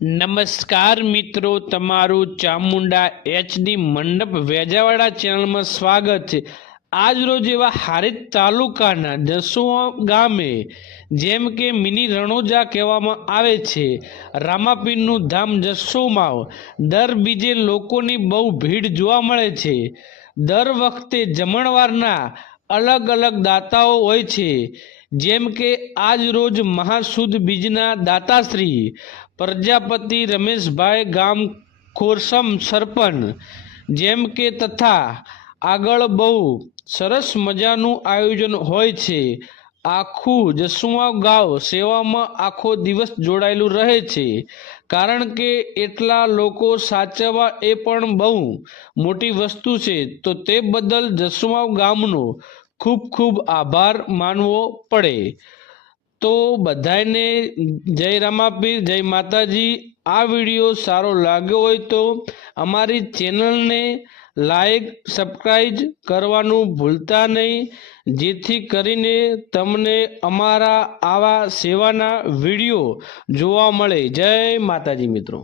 નમસ્કાર મિત્રો, તમારું ચામુંડા એચડી મંડપ વેજાવાડા ચેનલમાં સ્વાગત છે। આજ રોજ એવા હારીજ તાલુકાના જસુઆ ગામે જેમ કે મિની રણોજા કહેવામાં આવે છે, રામાપીરનું ધામ જસુમાવ દર બીજે લોકોની બહુ ભીડ જોવા મળે છે। દર વખતે જમણવારના અલગ અલગ દાતાઓ હોય છે, જેમ કે આજ રોજ મહાસુદ બીજના દાતાશ્રી પ્રજાપતિ રમેશભાઈ ગામ ખોરસમ સરપંચ જેમ કે તથા આગળ બહુ સરસ મજાનું આયોજન હોય છે। આખું જસુઆ ગામ સેવામાં આખો દિવસ જોડાયેલું રહે છે, કારણ કે એટલા લોકો સાચવવા એ પણ બહુ મોટી વસ્તુ છે। તો તે બદલ જસુઆ ગામનો ખૂબ ખૂબ આભાર માનવો પડે। તો બધાને જય રામાપીર, જય માતાજી। આ વિડીયો સારો લાગ્યો હોય તો અમારી ચેનલને લાઈક સબસ્ક્રાઈબ કરવાનું ભૂલતા નહીં, જેથી કરીને તમને અમારા આવા સેવાના વિડીયો જોવા મળે। જય માતાજી મિત્રો।